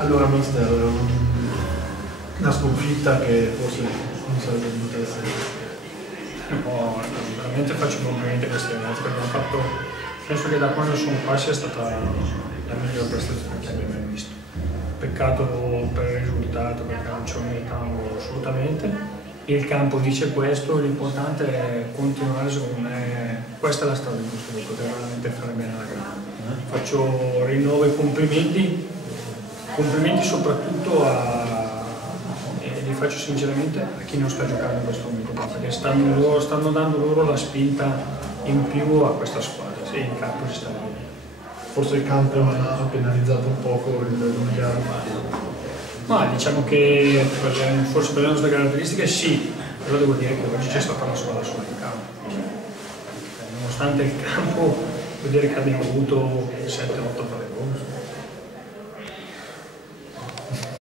Allora mister, una sconfitta che forse non sarebbe dovuta essere. No, veramente faccio i complimenti a questi ragazzi perché hanno fatto, penso che da quando sono qua sia stata la miglior prestazione che abbia mai visto. Peccato per il risultato perché non ci meritavamo assolutamente. Il campo dice questo, l'importante è continuare, secondo me questa è la strada giusta per poter veramente fare bene alla gara. Rinnovo i complimenti soprattutto e li faccio sinceramente a chi non sta giocando in questo momento, perché stanno dando loro la spinta in più a questa squadra, se in campo si sta bene. Forse il campo ha penalizzato un poco il gara. Ma diciamo che forse per le nostre caratteristiche sì, però devo dire che oggi c'è stata una squadra sola in campo. Nonostante il campo, vuol dire che abbiamo avuto 7-8 palle gol.